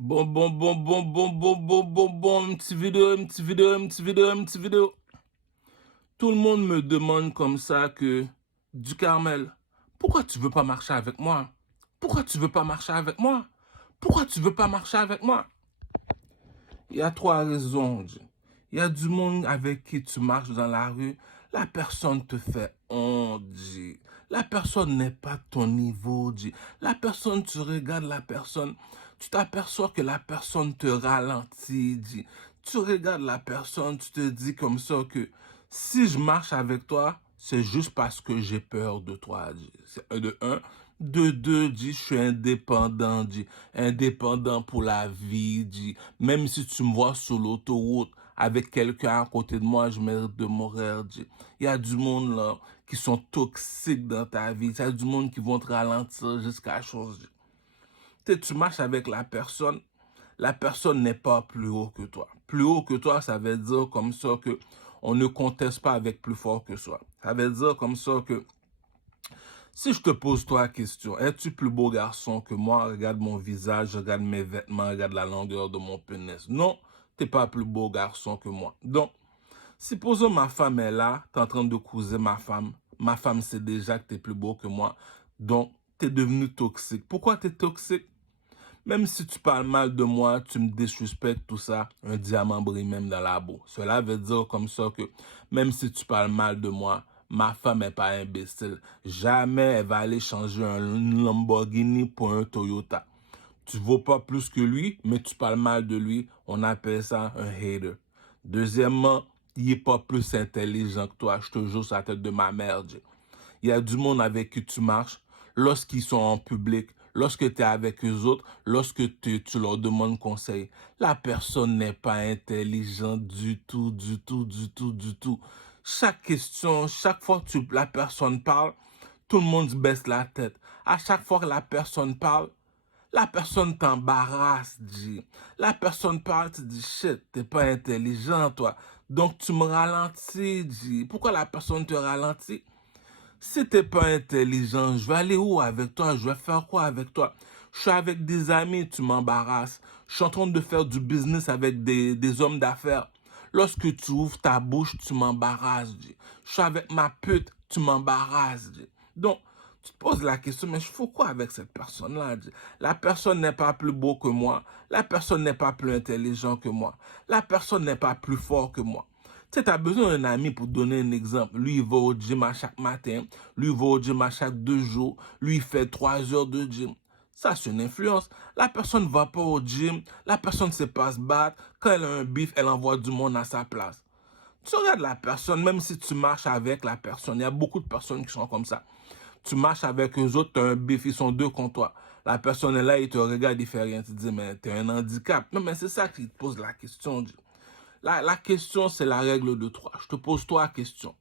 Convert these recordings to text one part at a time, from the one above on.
Une petite vidéo, une petite vidéo, une petite vidéo, une petite vidéo. Tout le monde me demande comme ça que, du Carmel, pourquoi tu veux pas marcher avec moi? Pourquoi tu veux pas marcher avec moi? Pourquoi tu veux pas marcher avec moi? Il y a trois raisons. Il y a du monde avec qui tu marches dans la rue, la personne te fait honte. La personne n'est pas ton niveau. La personne, tu regardes la personne, tu t'aperçois que la personne te ralentit. Tu regardes la personne, tu te dis comme ça que si je marche avec toi, c'est juste parce que j'ai peur de toi. C'est un de un. De deux, je suis indépendant, indépendant pour la vie. Même si tu me vois sur l'autoroute avec quelqu'un à côté de moi, je mérite de mourir. Il y a du monde là qui sont toxiques dans ta vie. Il y a du monde qui vont te ralentir jusqu'à chose. Tu marches avec la personne n'est pas plus haut que toi. Plus haut que toi, ça veut dire comme ça que on ne conteste pas avec plus fort que soi. Ça veut dire comme ça que si je te pose toi la question, es-tu plus beau garçon que moi? Regarde mon visage, regarde mes vêtements, regarde la longueur de mon pénis. Non, t'es pas plus beau garçon que moi. Donc, supposons ma femme est là, t'es en train de couser ma femme. Ma femme sait déjà que t'es plus beau que moi. Donc, t'es devenu toxique. Pourquoi t'es toxique? Même si tu parles mal de moi, tu me disrespectes, tout ça, un diamant brille même dans la boue. Cela veut dire comme ça que même si tu parles mal de moi, ma femme n'est pas imbécile. Jamais elle va aller changer un Lamborghini pour un Toyota. Tu vaux pas plus que lui, mais tu parles mal de lui. On appelle ça un hater. Deuxièmement, il est pas plus intelligent que toi. Je te jure sur la tête de ma mère. Il y a du monde avec qui tu marches lorsqu'ils sont en public, lorsque tu es avec eux autres, lorsque tu leur demandes conseil. La personne n'est pas intelligente du tout, du tout, du tout, du tout. Chaque question, chaque fois que la personne parle, tout le monde baisse la tête. À chaque fois que la personne parle, la personne t'embarrasse, dit. La personne parle, tu dis, shit, t'es pas intelligent, toi. Donc, tu me ralentis, dit. Pourquoi la personne te ralentit? Si t'es pas intelligent, je vais aller où avec toi? Je vais faire quoi avec toi? Je suis avec des amis, tu m'embarrasses. Je suis en train de faire du business avec des hommes d'affaires. Lorsque tu ouvres ta bouche, tu m'embarrasses. Je suis avec ma pute, tu m'embarrasses. Donc, tu te poses la question, mais je fais quoi avec cette personne-là? La personne n'est pas plus beau que moi. La personne n'est pas plus intelligent que moi. La personne n'est pas plus fort que moi. Tu sais, tu as besoin d'un ami pour donner un exemple. Lui, il va au gym à chaque matin. Lui, il va au gym à chaque 2 jours. Lui, il fait 3 heures de gym. Ça, c'est une influence. La personne ne va pas au gym. La personne ne sait pas se battre. Quand elle a un bif, elle envoie du monde à sa place. Tu regardes la personne, même si tu marches avec la personne. Il y a beaucoup de personnes qui sont comme ça. Tu marches avec eux autres, tu as un bif, ils sont deux contre toi. La personne est là, il te regarde, il fait rien. Tu te dis, mais tu as un handicap. Non, mais c'est ça qui te pose la question. La question, c'est la règle de 3. Je te pose 3 questions.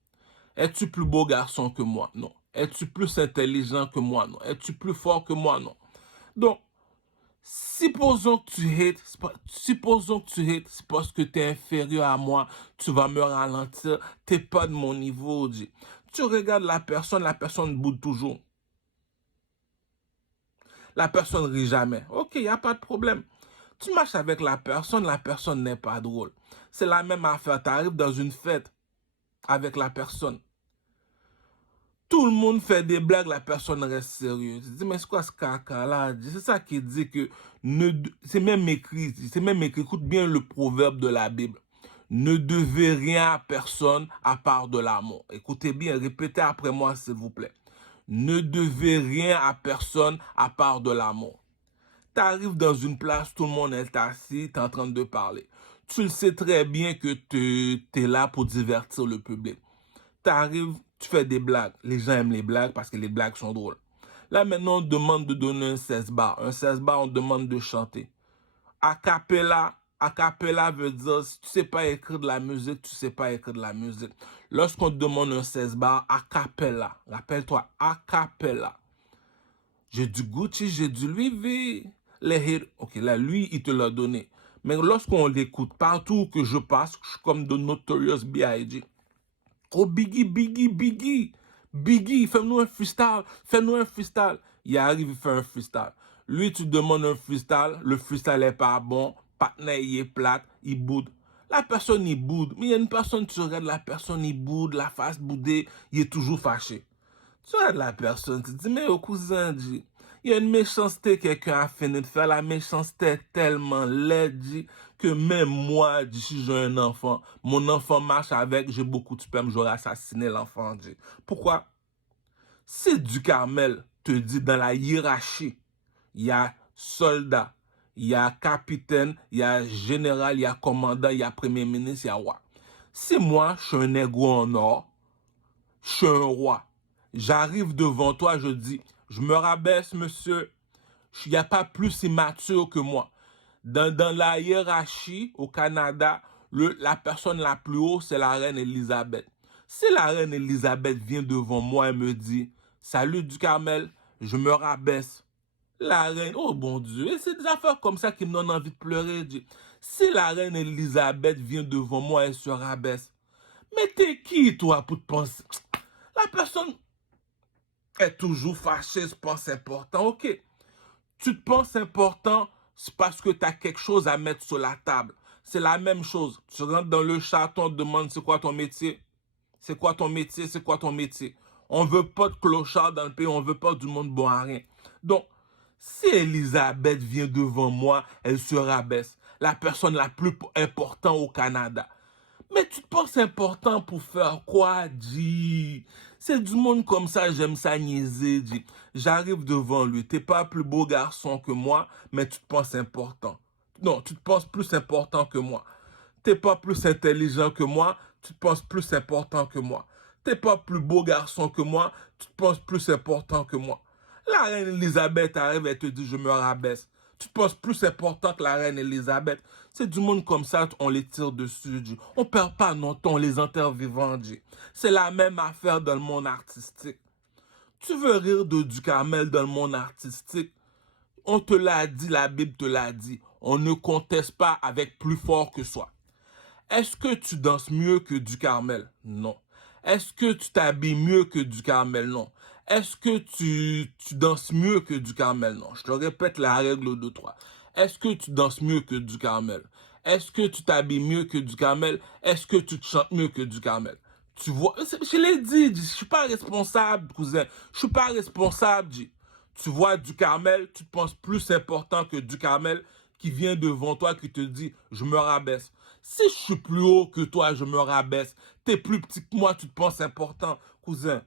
Es-tu plus beau garçon que moi? Non. Es-tu plus intelligent que moi? Non. Es-tu plus fort que moi? Non. Donc, supposons que tu hates, c'est parce que tu es inférieur à moi, tu vas me ralentir, tu n'es pas de mon niveau. Tu regardes la personne boude toujours. La personne rit jamais. Ok, il n'y a pas de problème. Tu marches avec la personne n'est pas drôle. C'est la même affaire. Tu arrives dans une fête avec la personne. Tout le monde fait des blagues, la personne reste sérieuse. Tu dis, mais c'est quoi ce caca-là? C'est ça qui dit que c'est même écrit, écoute bien le proverbe de la Bible. Ne devez rien à personne à part de l'amour. Écoutez bien, répétez après moi, s'il vous plaît. Ne devez rien à personne à part de l'amour. Tu arrives dans une place, tout le monde est assis, tu es en train de parler. Tu le sais très bien que tu es là pour divertir le public. Tu arrives, tu fais des blagues. Les gens aiment les blagues parce que les blagues sont drôles. Là, maintenant, on te demande de donner un 16 bars. Un 16 bars, on te demande de chanter. A cappella veut dire, si tu sais pas écrire de la musique, tu sais pas écrire de la musique. Lorsqu'on te demande un 16 bars, a cappella. Rappelle-toi, a cappella. J'ai du Gucci, j'ai du Louis V. Ok, là, lui, il te l'a donné. Mais lorsqu'on l'écoute, partout que je passe, je suis comme de Notorious B.I.G. Oh, Biggie, Biggie, Biggie. Biggie, fais-nous un freestyle. Fais-nous un freestyle. Il arrive, il fait un freestyle. Lui, tu demandes un freestyle, le freestyle est pas bon, partenaire il est plate, il boude. La personne il boude, mais il y a une personne, tu regardes la personne il boude, la face boudée, il est toujours fâché. Tu regardes la personne, tu te dis, mais au cousin, dit, il y a une méchanceté que quelqu'un a fini de faire, la méchanceté est tellement laide, dit, que même moi, dit, si j'ai un enfant, mon enfant marche avec, j'ai beaucoup de sperme, j'aurais assassiné l'enfant, dit. Pourquoi? Si Ducarmel te dit dans la hiérarchie, il y a soldat, il y a capitaine, il y a général, il y a commandant, il y a premier ministre, il y a roi. Si moi, je suis un négro en or, je suis un roi, j'arrive devant toi, je dis, je me rabaisse, monsieur, il n'y a pas plus immature que moi. Dans la hiérarchie au Canada, la personne la plus haute, c'est la reine Elisabeth. Si la reine Elisabeth vient devant moi et me dit, salut Ducarmel, je me rabaisse. La reine, oh bon Dieu, et c'est des affaires comme ça qui me donnent envie de pleurer. Si la reine Elisabeth vient devant moi et se rabaisse, mais t'es qui toi pour te penser? La personne est toujours fâchée, se pense important. Ok, tu te penses important, c'est parce que tu as quelque chose à mettre sur la table. C'est la même chose. Tu rentres dans le château, on te demande c'est quoi ton métier? C'est quoi ton métier? C'est quoi ton métier? On veut pas de clochard dans le pays, on veut pas du monde bon à rien. Donc, si Elisabeth vient devant moi, elle se rabaisse. La personne la plus importante au Canada. Mais tu te penses important pour faire quoi, dit? C'est du monde comme ça, j'aime ça niaiser, dit. J'arrive devant lui, t'es pas plus beau garçon que moi, mais tu te penses important. Non, tu te penses plus important que moi. T'es pas plus intelligent que moi, tu te penses plus important que moi. T'es pas plus beau garçon que moi, tu te penses plus important que moi. La reine Elisabeth arrive et te dit je me rabaisse. Tu te penses plus important que la reine Elisabeth. C'est du monde comme ça, on les tire dessus. Dit. On perd pas notre temps, on les enterre vivants. C'est la même affaire dans le monde artistique. Tu veux rire de Ducarmel dans le monde artistique? On te l'a dit, la Bible te l'a dit. On ne conteste pas avec plus fort que soi. Est-ce que tu danses mieux que Ducarmel? Non. Est-ce que tu t'habilles mieux que Ducarmel? Non. Est-ce que tu danses mieux que Ducarmel? Non. Je te répète la règle de 3. Est-ce que tu danses mieux que Ducarmel? Est-ce que tu t'habilles mieux que Ducarmel? Est-ce que tu te chantes mieux que Ducarmel? Tu vois, je l'ai dit, je suis pas responsable, cousin. Je suis pas responsable, dit. Tu vois Ducarmel, tu te penses plus important que Ducarmel qui vient devant toi qui te dit je me rabaisse. Si je suis plus haut que toi, je me rabaisse. T'es plus petit que moi, tu te penses important, cousin.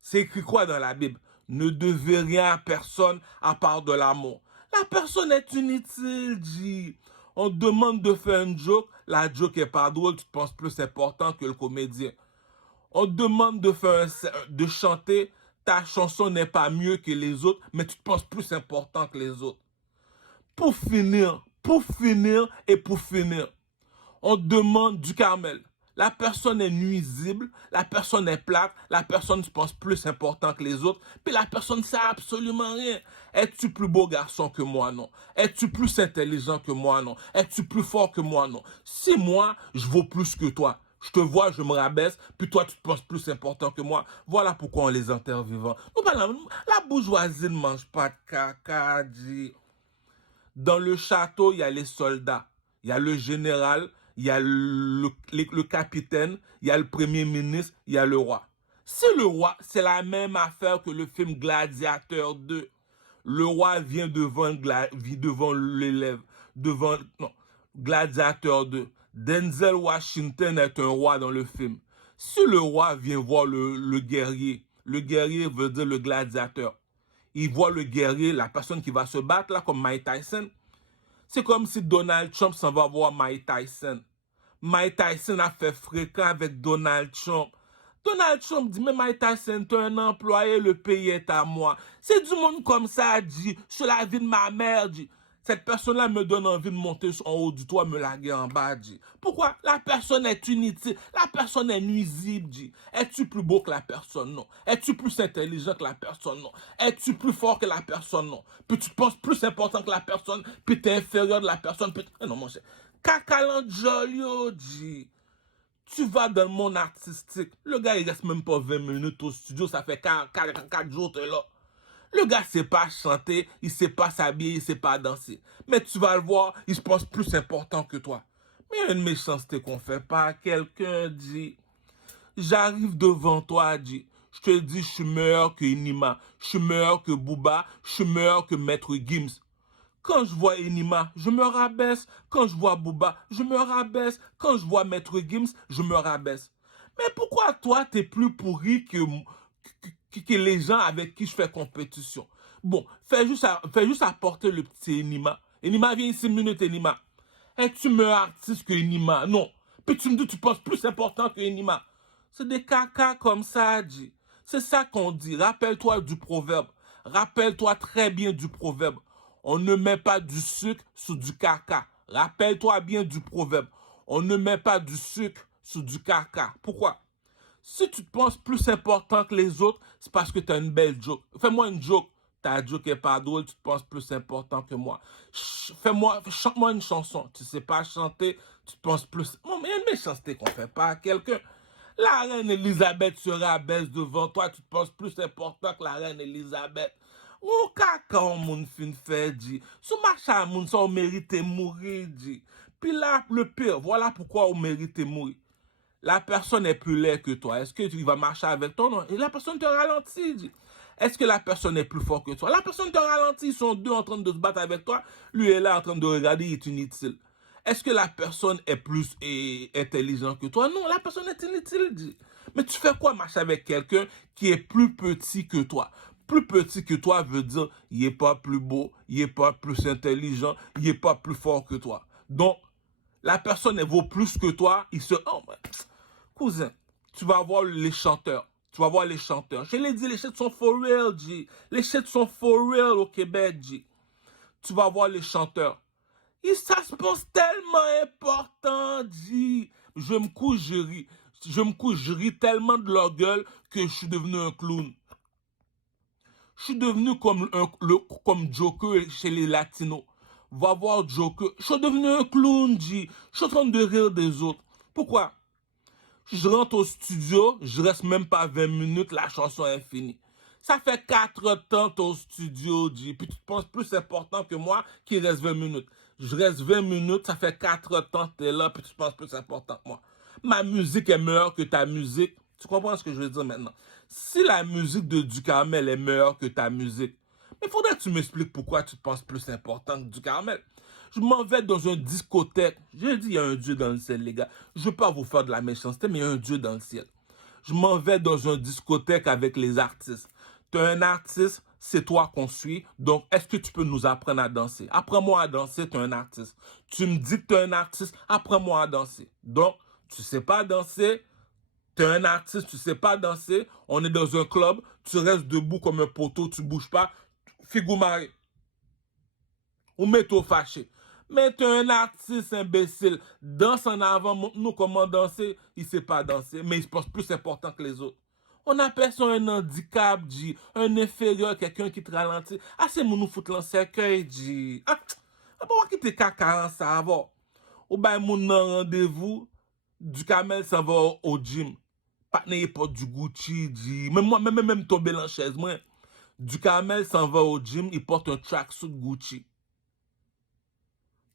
C'est écrit quoi dans la Bible? Ne devez rien à personne à part de l'amour. La personne est inutile, dit. On te demande de faire une joke, la joke est pas drôle, tu te penses plus important que le comédien. On te demande de chanter, ta chanson n'est pas mieux que les autres, mais tu te penses plus important que les autres. Pour finir, on te demande Ducarmel. La personne est nuisible, la personne est plate, la personne se pense plus important que les autres, puis la personne ne sait absolument rien. Es-tu plus beau garçon que moi? Non. Es-tu plus intelligent que moi? Non. Es-tu plus fort que moi? Non. Si moi, je vaux plus que toi, je te vois, je me rabaisse, puis toi, tu te penses plus important que moi. Voilà pourquoi on les enterre vivants. La bourgeoisie ne mange pas de caca, dit. Dans le château, il y a les soldats, il y a le général, il y a le capitaine, il y a le premier ministre, il y a le roi. Si le roi, c'est la même affaire que le film Gladiateur 2. Le roi vient devant l'élève, non, Gladiateur 2. Denzel Washington est un roi dans le film. Si le roi vient voir le guerrier veut dire le gladiateur. Il voit le guerrier, la personne qui va se battre là, comme Mike Tyson. C'est comme si Donald Trump s'en va voir Mike Tyson. Mike Tyson a fait fréquent avec Donald Trump. Donald Trump dit, mais Mike Tyson, tu es un employé, le pays est à moi. C'est du monde comme ça, dit, sur la vie de ma mère, dit. Cette personne-là me donne envie de monter en haut du toit, me larguer en bas, dit. Pourquoi? La personne est inutile, la personne est nuisible, dit. Es-tu plus beau que la personne? Non. Es-tu plus intelligent que la personne? Non. Es-tu plus fort que la personne? Non. Puis tu te penses plus important que la personne, puis tu es inférieur de la personne, puis... Non, mon cher. Kakalan Jolio, dit. Tu vas dans le monde artistique. Le gars, il reste même pas 20 minutes au studio, ça fait 4 jours, t'es là. Le gars sait pas chanter, il sait pas s'habiller, il sait pas danser. Mais tu vas le voir, il se pense plus important que toi. Mais il y a une méchanceté qu'on fait pas. Quelqu'un dit, j'arrive devant toi, dit, je te dis, je suis meilleur que Inima, je suis meilleur que Booba, je suis meilleur que Maître Gims. Quand je vois Enima, je me rabaisse. Quand je vois Booba, je me rabaisse. Quand je vois Maître Gims, je me rabaisse. Mais pourquoi toi, t'es plus pourri que les gens avec qui je fais compétition? Bon, fais juste apporter le petit Enima. Enima, viens ici une minute, Enima. Es-tu meilleur artiste que Enima? Non. Puis tu me dis, tu penses plus important que Enima. C'est des caca comme ça, dit. C'est ça qu'on dit. Rappelle-toi du proverbe. Rappelle-toi très bien du proverbe. On ne met pas du sucre sur du caca. Rappelle-toi bien du proverbe. On ne met pas du sucre sur du caca. Pourquoi? Si tu te penses plus important que les autres, c'est parce que tu as une belle joke. Fais-moi une joke. Ta joke est pas drôle, tu te penses plus important que moi. Chante-moi une chanson. Tu sais pas chanter, tu te penses plus. Bon, mais il y a une méchanceté qu'on fait pas à quelqu'un. La reine Elisabeth se rabaisse devant toi, tu te penses plus important que la reine Elisabeth. Ou kaka on moun fin fait dit. Sous machin moun ça on mérite mourir dit. Puis là le pire, voilà pourquoi on mérite mourir. La personne est plus laide que toi. Est-ce que tu vas marcher avec toi? Non. Et la personne te ralentit. Dit. Est-ce que la personne est plus forte que toi? La personne te ralentit. Ils sont deux en train de se battre avec toi. Lui est là en train de regarder. Il est inutile. Est-ce que la personne est plus intelligente que toi? Non, la personne est inutile. Dit. Mais tu fais quoi marcher avec quelqu'un qui est plus petit que toi? Plus petit que toi veut dire il n'est pas plus beau, il n'est pas plus intelligent, il n'est pas plus fort que toi. Donc, la personne elle vaut plus que toi. Il se... Oh, cousin, tu vas voir les chanteurs. Tu vas voir les chanteurs. Je l'ai dit, les shit sont for real, G. Les shit sont for real au Québec, G. Tu vas voir les chanteurs. Et ça se pense tellement important, G. Je me couche, je ris. Je me couche, je ris tellement de leur gueule que je suis devenu un clown. Je suis devenu comme Joker chez les Latinos. Va voir Joker. Je suis devenu un clown, G. Je suis en train de rire des autres. Pourquoi? Je rentre au studio, je reste même pas 20 minutes, la chanson est finie. Ça fait 4 temps au studio, G. Puis tu te penses plus important que moi qui reste 20 minutes. Je reste 20 minutes, ça fait 4 temps que tu es là, puis tu te penses plus important que moi. Ma musique est meilleure que ta musique. Tu comprends ce que je veux dire maintenant? Si la musique de Ducarmel est meilleure que ta musique, il faudrait que tu m'expliques pourquoi tu te penses plus important que Ducarmel. Je m'en vais dans une discothèque. Je dis, il y a un Dieu dans le ciel, les gars. Je ne veux pas vous faire de la méchanceté, mais il y a un Dieu dans le ciel. Je m'en vais dans une discothèque avec les artistes. Tu es un artiste, c'est toi qu'on suit. Donc, est-ce que tu peux nous apprendre à danser? Apprends-moi à danser, tu es un artiste. Tu me dis que tu es un artiste, apprends-moi à danser. Donc, tu ne sais pas danser, tu es un artiste, tu ne sais pas danser. On est dans un club, tu restes debout comme un poteau, tu ne bouges pas. Figou maré. Ou mets-toi fâché. Mais tu es un artiste imbécile. Danse en avant, montre-nous comment danser. Il ne sait pas danser, mais il se pense plus important que les autres. On appelle ça un handicap, G. Un inférieur, quelqu'un qui te ralentit. Ah, c'est mon nous foutre dans cercueil, G. Ah, pourquoi qui te caca en ça avant? Ou ben, mon rendez-vous, Ducarmel s'en va au gym. Pas pas du Gucci, G. Même tomber dans la chaise, moi. Ducarmel s'en va au gym, il porte un tracksuit Gucci.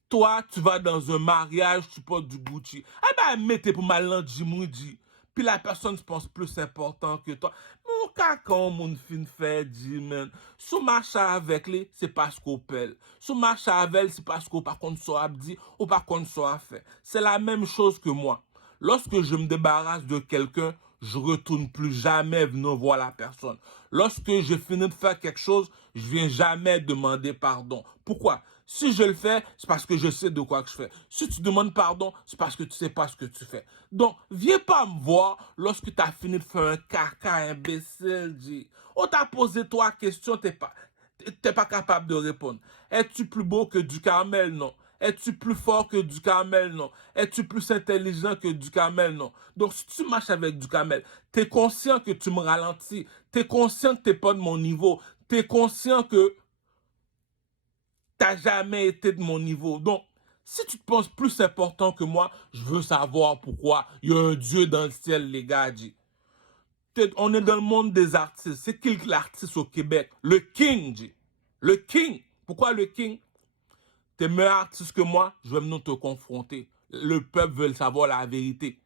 Toi, tu vas dans un mariage, tu portes du Gucci. Eh ben, mettez pour mal dans Jimoudi. Puis la personne se pense plus important que toi. Mon caca, mon fin fait, dit, man. Sous marche avec lui, c'est parce qu'on pèle. Sous marche avec elle, c'est parce qu'on pas contre soit dit ou pas contre soit fait. C'est la même chose que moi. Lorsque je me débarrasse de quelqu'un, je retourne plus jamais venir voir la personne. Lorsque je finis de faire quelque chose, je viens jamais demander pardon. Pourquoi? Si je le fais, c'est parce que je sais de quoi que je fais. Si tu demandes pardon, c'est parce que tu sais pas ce que tu fais. Donc, viens pas me voir lorsque tu as fini de faire un caca imbécile, G. On t'a posé trois questions, t'es pas capable de répondre. Es-tu plus beau que Ducarmel? Non. Es-tu plus fort que Ducarmel? Non. Es-tu plus intelligent que Ducarmel? Non. Donc, si tu marches avec Ducarmel, tu es conscient que tu me ralentis. Tu es conscient que tu n'es pas de mon niveau. Tu es conscient que tu n'as jamais été de mon niveau. Donc, si tu te penses plus important que moi, je veux savoir pourquoi. Il y a un Dieu dans le ciel, les gars. Dit. On est dans le monde des artistes. C'est qui l'artiste au Québec? Le King, G. Le King. Pourquoi le King? T'es meilleur artiste que moi, je vais venir te confronter. Le peuple veut savoir la vérité.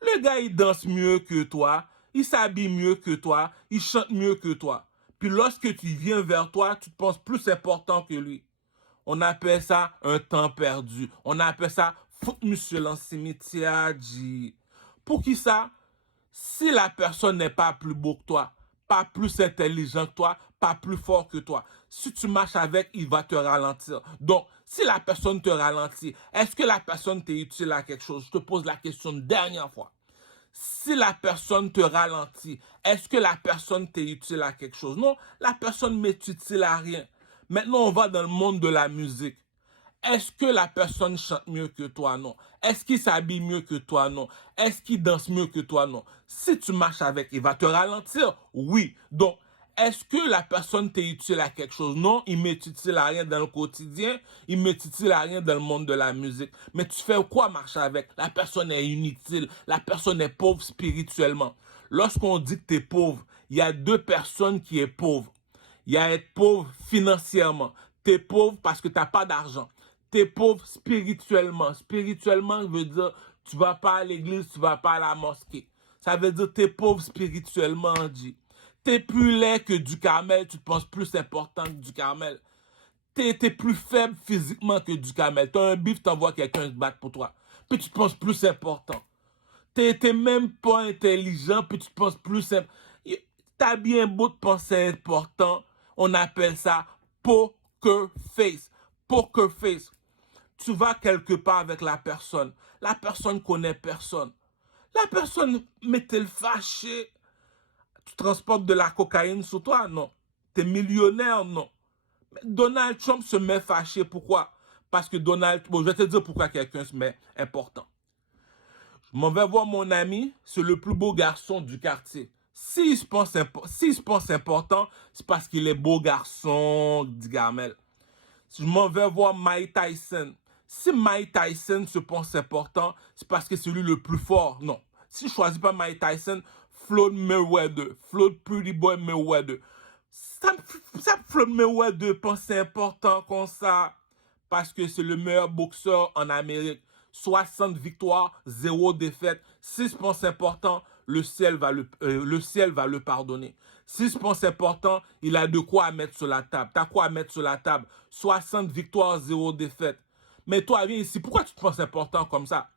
Le gars, il danse mieux que toi, il s'habille mieux que toi, il chante mieux que toi. Puis lorsque tu viens vers toi, tu te penses plus important que lui. On appelle ça un temps perdu. On appelle ça foutre monsieur dans le cimetière. Pour qui ça? Si la personne n'est pas plus beau que toi, pas plus intelligent que toi, pas plus fort que toi, si tu marches avec, il va te ralentir. Donc, si la personne te ralentit, est-ce que la personne t'est utile à quelque chose? Je te pose la question une dernière fois. Si la personne te ralentit, est-ce que la personne t'est utile à quelque chose? Non, la personne m'est utile à rien. Maintenant, on va dans le monde de la musique. Est-ce que la personne chante mieux que toi? Non. Est-ce qu'il s'habille mieux que toi? Non. Est-ce qu'il danse mieux que toi? Non. Si tu marches avec, il va te ralentir? Oui. Donc, est-ce que la personne t'est utile à quelque chose? Non, il m'est utile à rien dans le quotidien, il m'est utile à rien dans le monde de la musique. Mais tu fais quoi marcher avec? La personne est inutile, la personne est pauvre spirituellement. Lorsqu'on dit que tu es pauvre, il y a deux personnes qui sont pauvres. Il y a être pauvre financièrement. Tu es pauvre parce que tu n'as pas d'argent. Tu es pauvre spirituellement. Spirituellement veut dire tu vas pas à l'église, tu vas pas à la mosquée. Ça veut dire tu es pauvre spirituellement, dit. T'es plus laid que du Carmel, tu te penses plus important que du Carmel. T'es plus faible physiquement que du Carmel. T'as un bif, t'envoies quelqu'un se battre pour toi. Puis tu te penses plus important. T'es même pas intelligent, puis tu te penses plus important. T'as bien beau te penser important, on appelle ça poker face. Poker face. Tu vas quelque part avec la personne connaît personne. La personne met-elle fâchée? Tu transportes de la cocaïne sur toi? Non. T'es millionnaire? Non. Mais Donald Trump se met fâché. Pourquoi? Parce que Bon, je vais te dire pourquoi quelqu'un se met important. Je m'en vais voir mon ami, c'est le plus beau garçon du quartier. S'il se pense important, c'est parce qu'il est beau garçon, dit Gamel. Je m'en vais voir Mike Tyson. Si Mike Tyson se pense important, c'est parce que c'est lui le plus fort. Non. Si je choisis pas Mike Tyson, Floyd Mayweather, Floyd Pretty Boy Mayweather. Ça Floyd Mayweather pense important comme ça parce que c'est le meilleur boxeur en Amérique. 60 victoires, 0 défaite. Si je pense important, le ciel va le pardonner. Si je pense important, il a de quoi à mettre sur la table. T'as quoi à mettre sur la table? 60 victoires, 0 défaite. Mais toi, viens ici. Pourquoi tu te penses important comme ça?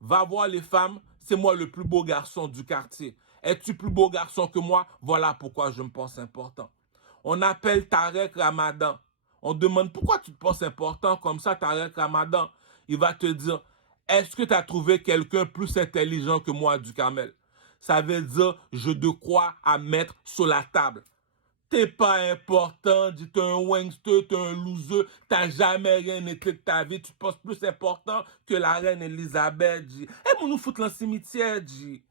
Va voir les femmes. C'est moi le plus beau garçon du quartier. Es-tu plus beau garçon que moi? Voilà pourquoi je me pense important. On appelle Tarek Ramadan. On demande pourquoi tu te penses important comme ça, Tarek Ramadan. Il va te dire, est-ce que tu as trouvé quelqu'un plus intelligent que moi du Carmel? Ça veut dire, je de quoi à mettre sur la table. T'es pas important, dis t'es un wangster, t'es un loser, t'as jamais rien été de ta vie, tu te penses plus important que la reine Elisabeth, dit. Et nous foutre dans le cimetière, dit.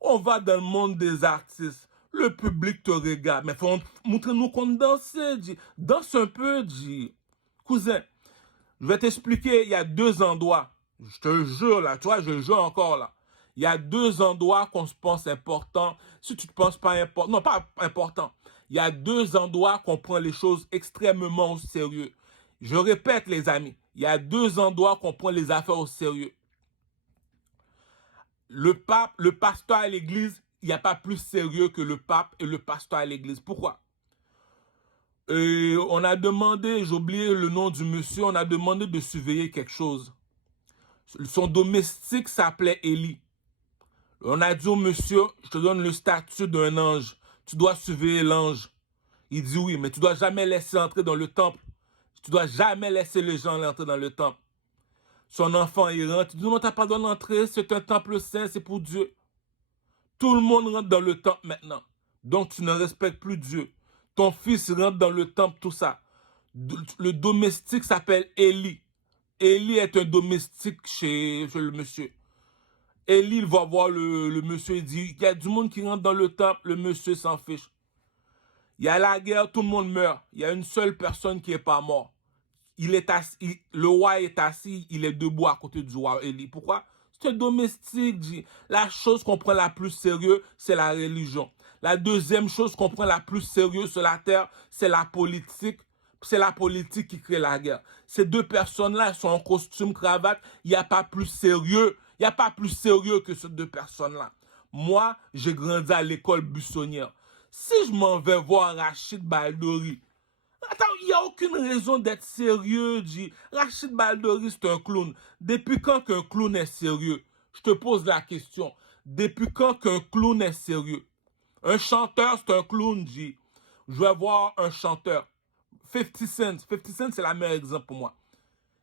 On va dans le monde des artistes. Le public te regarde. Mais faut montrer-nous qu'on danse, dit. Danse un peu, dit. Cousin, je vais t'expliquer, il y a deux endroits. Je te jure, là, tu vois, je jure encore, là. Il y a deux endroits qu'on se pense important. Si tu te penses pas important, non, pas important. Il y a deux endroits qu'on prend les choses extrêmement au sérieux. Je répète, les amis, il y a deux endroits qu'on prend les affaires au sérieux. Le pape, le pasteur à l'église, il n'y a pas plus sérieux que le pape et le pasteur à l'église. Pourquoi? On a demandé, j'ai oublié le nom du monsieur, on a demandé de surveiller quelque chose. Son domestique s'appelait Élie. On a dit au monsieur, je te donne le statut d'un ange. Tu dois surveiller l'ange. Il dit oui, mais tu dois jamais laisser entrer dans le temple. Tu dois jamais laisser les gens entrer dans le temple. Son enfant, il rentre. Il dit non, tu n'as pas le droit d'entrer. C'est un temple saint, c'est pour Dieu. Tout le monde rentre dans le temple maintenant. Donc, tu ne respectes plus Dieu. Ton fils rentre dans le temple, tout ça. Le domestique s'appelle Élie. Élie est un domestique chez le monsieur. Élie, il va voir le monsieur, il dit, il y a du monde qui rentre dans le temple, le monsieur s'en fiche. Il y a la guerre, tout le monde meurt. Il y a une seule personne qui n'est pas mort. Il est assis, le roi est assis, il est debout à côté du roi Élie. Pourquoi? C'est un domestique, dit. La chose qu'on prend la plus sérieux, c'est la religion. La deuxième chose qu'on prend la plus sérieux sur la terre, c'est la politique. C'est la politique qui crée la guerre. Ces deux personnes-là, elles sont en costume, cravate. Il n'y a pas plus sérieux. Il n'y a pas plus sérieux que ces deux personnes-là. Moi, j'ai grandi à l'école buissonnière. Si je m'en vais voir Rachid Baldori, attends, il n'y a aucune raison d'être sérieux, dit. Rachid Baldori, c'est un clown. Depuis quand qu'un clown est sérieux? Je te pose la question. Depuis quand qu'un clown est sérieux? Un chanteur, c'est un clown, dit. Je vais voir un chanteur. 50 Cent. 50 Cent, c'est le meilleur exemple pour moi.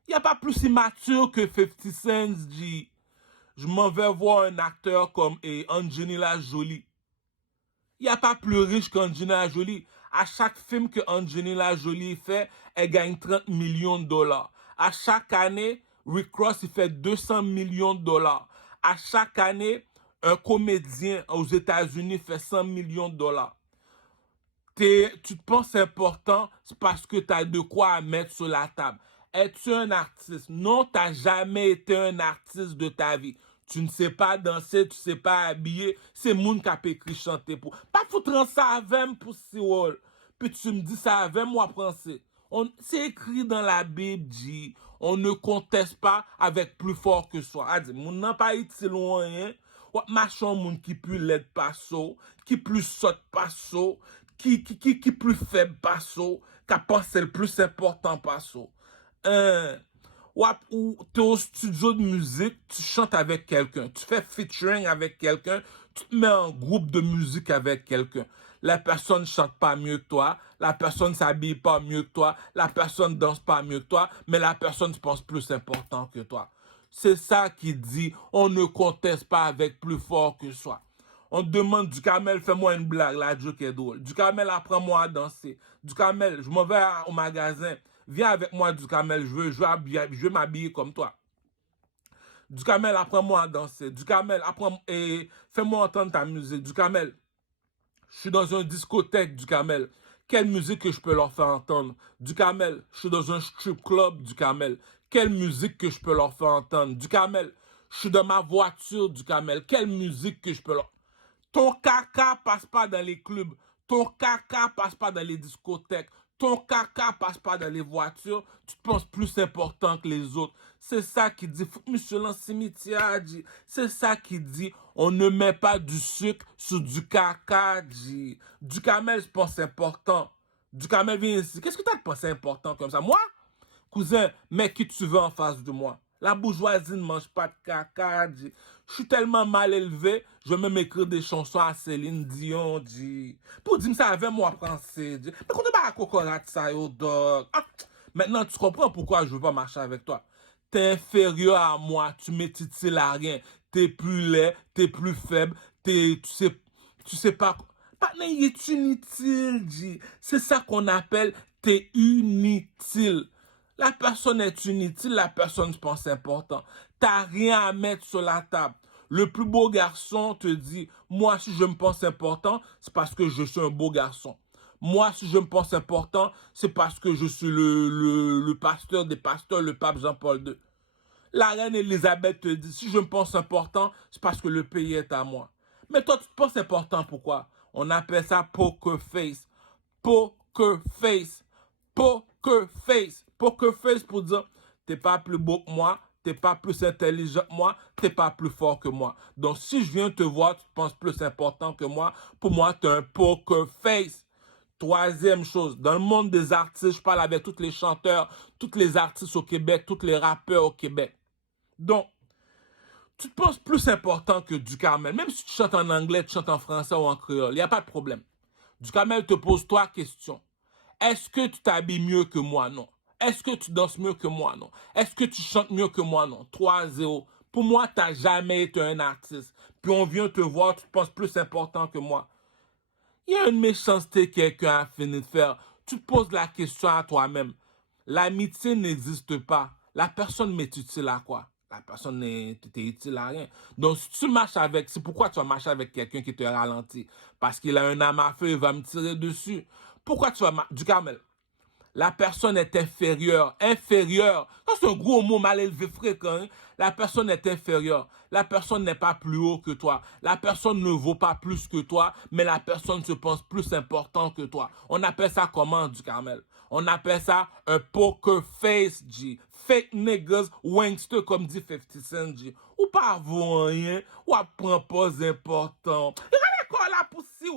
Il n'y a pas plus immature que 50 Cent, dit. Je m'en vais voir un acteur comme Angelina Jolie. Il n'y a pas plus riche qu'Angelina Jolie. À chaque film que Angelina Jolie fait, elle gagne 30 millions de dollars. À chaque année, Rick Ross, il fait 200 millions de dollars. À chaque année, un comédien aux États-Unis fait 100 millions de dollars. Tu te penses important, c'est parce que tu as de quoi à mettre sur la table. Es-tu un artiste? Non, tu n'as jamais été un artiste de ta vie. Tu ne sais pas danser, tu ne sais pas habiller. C'est moun qui a écrit chanter pour. Pas foutre ça avec pour si wol. Puis tu me dis ça avec moi, français. C'est écrit dans la Bible, dit. On ne conteste pas avec plus fort que soi. A dit, moun n'a pas été loin, hein. Ou machin moun qui plus laid pas so, qui plus saute pas so, qui plus faible pas so, qui pense le plus important pas so. Ou tu es au studio de musique, tu chantes avec quelqu'un, tu fais featuring avec quelqu'un, tu te mets en groupe de musique avec quelqu'un. La personne chante pas mieux que toi, la personne s'habille pas mieux que toi, la personne danse pas mieux que toi, mais la personne se pense plus important que toi. C'est ça qui dit, on ne conteste pas avec plus fort que soi. On demande du Kamel, fais-moi une blague, la joke est drôle. Du Kamel, apprends-moi à danser. Du Kamel, je m'en vais au magasin. Viens avec moi, du Kamel, je veux m'habiller comme toi. Du Kamel, apprends-moi à danser. Du Kamel, fais-moi entendre ta musique. Du Kamel, je suis dans une discothèque, du Kamel. Quelle musique que je peux leur faire entendre? Du Kamel, je suis dans un strip club, du Kamel. Quelle musique que je peux leur faire entendre? Du Kamel, je suis dans ma voiture, du Kamel. Quelle musique que je peux leur... Ton caca passe pas dans les clubs. Ton caca passe pas dans les discothèques. Ton caca passe pas dans les voitures. Tu te penses plus important que les autres. C'est ça qui dit, monsieur l'Ancimitière dit. C'est ça qui dit, on ne met pas du sucre sur du caca, dit. Du Kamel, je pense important. Du Kamel, viens ici. Qu'est-ce que tu as de pensé important comme ça? Moi, cousin, mets qui tu veux en face de moi. La bourgeoisie ne mange pas de caca, dit. Je suis tellement mal élevé, je vais même écrire des chansons à Céline Dion, dit. Pour dire ça avec moi, français, dit. Mais quand tu vas à cocorate ça, yo, dog. Ah, maintenant, tu comprends pourquoi je veux pas marcher avec toi. T'es inférieur à moi, tu m'étitiles à rien. T'es plus laid, t'es plus faible, tu sais pas. Partner, il est inutile, dit. C'est ça qu'on appelle t'es inutile. La personne est inutile, la personne se pense important. T'as rien à mettre sur la table. Le plus beau garçon te dit, moi si je me pense important, c'est parce que je suis un beau garçon. Moi si je me pense important, c'est parce que je suis le pasteur des pasteurs, le pape Jean-Paul II. La reine Elisabeth te dit, si je me pense important, c'est parce que le pays est à moi. Mais toi tu te penses important, pourquoi? On appelle ça poker face. Poker face. Poker face. Poker face pour dire, t'es pas plus beau que moi, t'es pas plus intelligent que moi, t'es pas plus fort que moi. Donc, si je viens te voir, tu te penses plus important que moi, pour moi, t'es un poker face. Troisième chose, dans le monde des artistes, je parle avec tous les chanteurs, tous les artistes au Québec, tous les rappeurs au Québec. Donc, tu te penses plus important que du Kamel. Même si tu chantes en anglais, tu chantes en français ou en créole, il n'y a pas de problème. Du Kamel te pose trois questions. Est-ce que tu t'habilles mieux que moi? Non. Est-ce que tu danses mieux que moi? Non. Est-ce que tu chantes mieux que moi? Non. 3-0. Pour moi, tu n'as jamais été un artiste. Puis on vient te voir, tu te penses plus important que moi. Il y a une méchanceté que quelqu'un a fini de faire. Tu te poses la question à toi-même. L'amitié n'existe pas. La personne m'est utile à quoi? La personne n'est utile à rien. Donc, si tu marches avec, c'est pourquoi tu vas marcher avec quelqu'un qui te ralentit. Parce qu'il a un âme à feu, il va me tirer dessus. Pourquoi tu vas marcher? Du Kamel. La personne est inférieure. Inférieure. C'est un gros mot mal élevé fréquent. Hein? La personne est inférieure. La personne n'est pas plus haut que toi. La personne ne vaut pas plus que toi, mais la personne se pense plus important que toi. On appelle ça comment, du Carmel? On appelle ça un poker face, G. Fake niggas, wankster, comme dit 50 Cent, G. Ou pas vaut rien, ou apprend pas important. Regarde quoi là pour si,